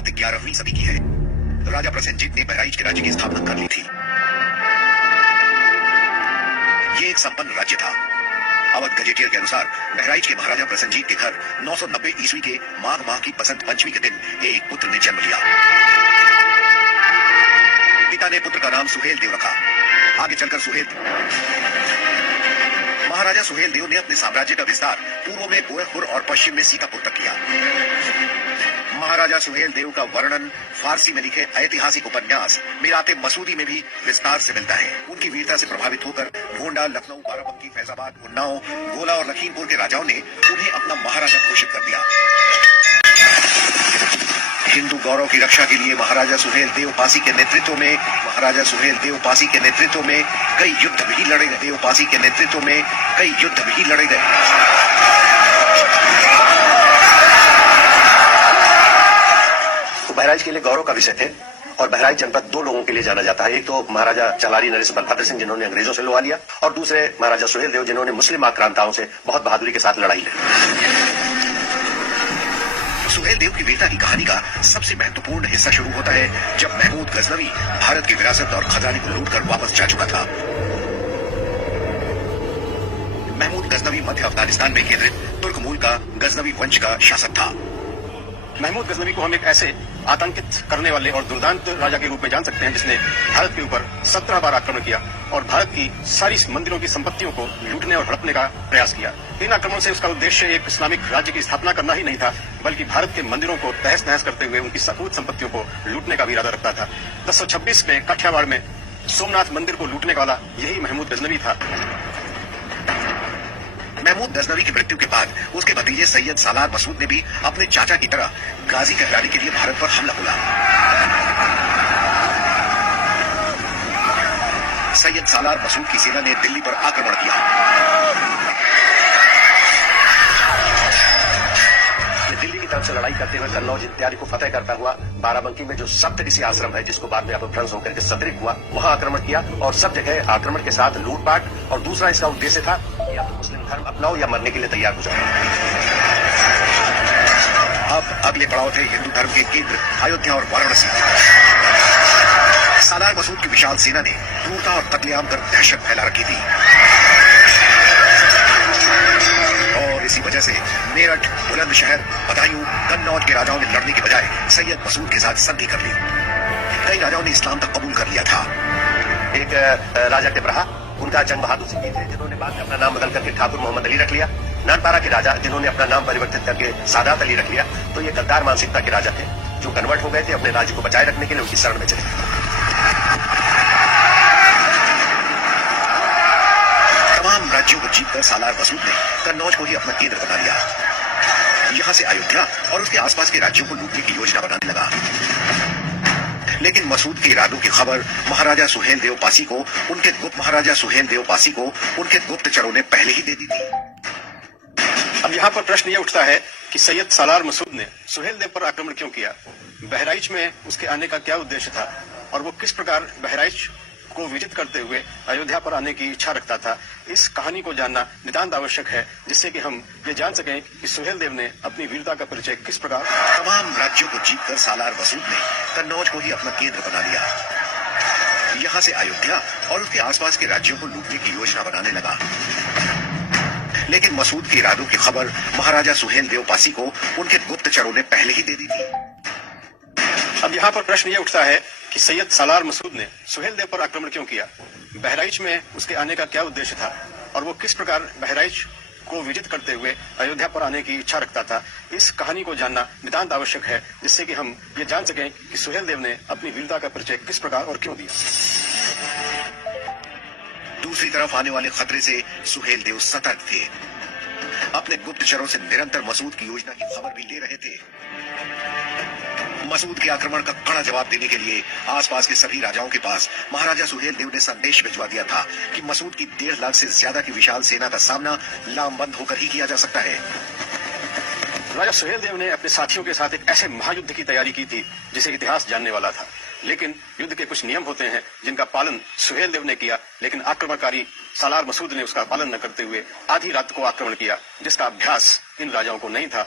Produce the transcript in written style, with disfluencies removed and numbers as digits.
बात 11वीं सदी की है। राजा प्रसेनजीत ने बहराइच के राज्य की स्थापना कर ली थी। ये एक संपन्न राज्य था। अवध गजेटियर के अनुसार बहराइच के महाराजा प्रसेनजीत के घर 990 ईस्वी के माघ माह की बसंत पंचमी के दिन एक पुत्र ने जन्म लिया। पिता ने पुत्र का नाम सुहेल देव रखा। आगे चलकर महाराजा सुहेल देव ने अपने साम्राज्य का विस्तार पूर्व में गोरखपुर और पश्चिम में सीतापुर तक किया। महाराजा सुहेल देव का वर्णन फारसी में लिखे ऐतिहासिक उपन्यास मीराते मसूदी में भी विस्तार से मिलता है। उनकी वीरता से प्रभावित होकर गोंडा, लखनऊ, बाराबंकी, फैजाबाद, उन्नाव, गोला और लखीमपुर के राजाओं ने उन्हें अपना महाराजा घोषित कर दिया। हिंदू गौरव की रक्षा के लिए महाराजा सुहेल देव पासी के नेतृत्व में कई युद्ध भी लड़े गए। बहराइच के लिए गौरव का विषय थे और बहराइच जनपद दो लोगों के लिए जाना जाता है। एक तो महाराजा चलारी नरेश बलभद्र सिंह जिन्होंने अंग्रेजों से लड़वा लिया, और दूसरे महाराजा सुहेल देव जिन्होंने मुस्लिम आक्रांताओं से बहुत बहादुरी के साथ लड़ाई लड़ी। सुहेल देव की वीरता की कहानी का सबसे महत्वपूर्ण हिस्सा शुरू होता है जब महमूद गजनवी भारत की विरासत और खजाने को लूटकर वापस जा चुका था। महमूद गजनवी मध्य अफगानिस्तान में केंद्रित तुर्क मूल का गजनवी वंश का शासक था। महमूद गजनवी को हम एक ऐसे आतंकित करने वाले और दुर्दांत राजा के रूप में जान सकते हैं जिसने भारत के ऊपर 17 बार आक्रमण किया और भारत की सारी मंदिरों की संपत्तियों को लूटने और हड़पने का प्रयास किया। इन आक्रमण से उसका उद्देश्य एक इस्लामिक राज्य की स्थापना करना ही नहीं था, बल्कि भारत के मंदिरों को तहस नहस करते हुए उनकी सपूत संपत्तियों को लूटने का भी इरादा रखता था। 1026 में काठियावाड़ में सोमनाथ मंदिर को लूटने वाला यही महमूद गजनवी था। महमूद गजनवी की मृत्यु के बाद उसके भतीजे सैयद सालार मसूद ने भी अपने चाचा की तरह गाजी कहलाने के लिए भारत पर हमला बोला। सैयद सालार मसूद की सेना ने दिल्ली पर आक्रमण किया। दिल्ली की तरफ से लड़ाई करते हुए कन्नौज इत्यादि को फतेह करता हुआ बाराबंकी में जो सप्तऋषि आश्रम है, जिसको बाद में अपभ्रंश होकर के सतरिक हुआ, वहां आक्रमण किया और सब जगह आक्रमण के साथ लूटपाट। और दूसरा इसका उद्देश्य था या तो मुस्लिम धर्म अपनाओ या मरने के लिए तैयार हो जाओ। अब अगले पड़ाव थे हिंदू धर्म के केंद्र अयोध्या और वाराणसी। सालार मसूद की विशाल सेना ने क्रूरता और कत्लेआम कर दहशत फैला रखी थी और इसी वजह से मेरठ, बुलंदशहर, बदायूं, कन्नौज के राजाओं ने लड़ने के बजाय सैयद मसूद के साथ संधि कर ली। कई राजाओं ने इस्लाम तक कबूल कर लिया था। एक राजा टिपराहा, उनका जंग बहादुर सिंह थे, जिन्होंने बाद में अपना नाम बदल करके ठाकुर मोहम्मद अली रख लिया। नानपारा के राजा, जिन्होंने अपना नाम परिवर्तित करके सादात अली रख लिया। तो ये गद्दार मानसिकता के राजा थे जो कन्वर्ट हो गए थे, अपने राज्य को बचाए रखने के लिए उनकी शरण में चले। तमाम राज्यों को जीतकर सालार मसूद ने कन्नौज को ही अपना केंद्र बना लिया। यहां से अयोध्या और उसके आसपास के राज्यों को लूटने की योजना बनाने लगा। लेकिन मसूद के इरादों की खबर महाराजा सुहेल देव पासी को उनके गुप्तचरों ने पहले ही दे दी थी। अब यहाँ पर प्रश्न यह उठता है कि सैयद सालार मसूद ने सुहेल देव पर आक्रमण क्यों किया? बहराइच में उसके आने का क्या उद्देश्य था और वो किस प्रकार बहराइच को विजित करते हुए अयोध्या पर आने की इच्छा रखता था? इस कहानी को जानना नितांत आवश्यक है, जिससे कि हम ये जान सकें कि सुहेल देव ने अपनी वीरता का परिचय किस प्रकार। तमाम राज्यों को जीतकर सालार मसूद ने कन्नौज को ही अपना केंद्र बना लिया। यहां से अयोध्या और उसके आसपास के राज्यों को लूटने की योजना बनाने लगा। लेकिन मसूद के इरादों की खबर महाराजा सुहेल देव पासी को उनके गुप्तचरों ने पहले ही दे दी थी। अब यहाँ पर प्रश्न यह उठता है कि सैयद सालार मसूद ने सुहेल देव पर आक्रमण क्यों किया? बहराइच में उसके आने का क्या उद्देश्य था और वो किस प्रकार बहराइच को विजित करते हुए अयोध्या पर आने की इच्छा रखता था? इस कहानी को जानना नितांत आवश्यक है, जिससे कि हम ये जान सकें कि सुहेल देव ने अपनी वीरता का परिचय किस प्रकार और क्यों दिया। दूसरी तरफ आने वाले खतरे से सुहेल देव सतर्क थे। अपने गुप्तचरों से निरंतर मसूद की योजना की खबर भी ले रहे थे। मसूद के आक्रमण का कड़ा जवाब देने के लिए आसपास के सभी राजाओं के पास महाराजा सुहेल देव ने संदेश भिजवा दिया था कि मसूद की 1.5 लाख से ज्यादा की विशाल सेना का सामना लामबंद होकर ही किया जा सकता है। राजा सुहेल देव ने अपने साथियों के साथ एक ऐसे महायुद्ध की तैयारी की थी जिसे इतिहास जानने वाला था। लेकिन युद्ध के कुछ नियम होते हैं जिनका पालन सुहेल देव ने किया, लेकिन आक्रमणकारी सालार मसूद ने उसका पालन न करते हुए आधी रात को आक्रमण किया, जिसका अभ्यास इन राजाओं को नहीं था।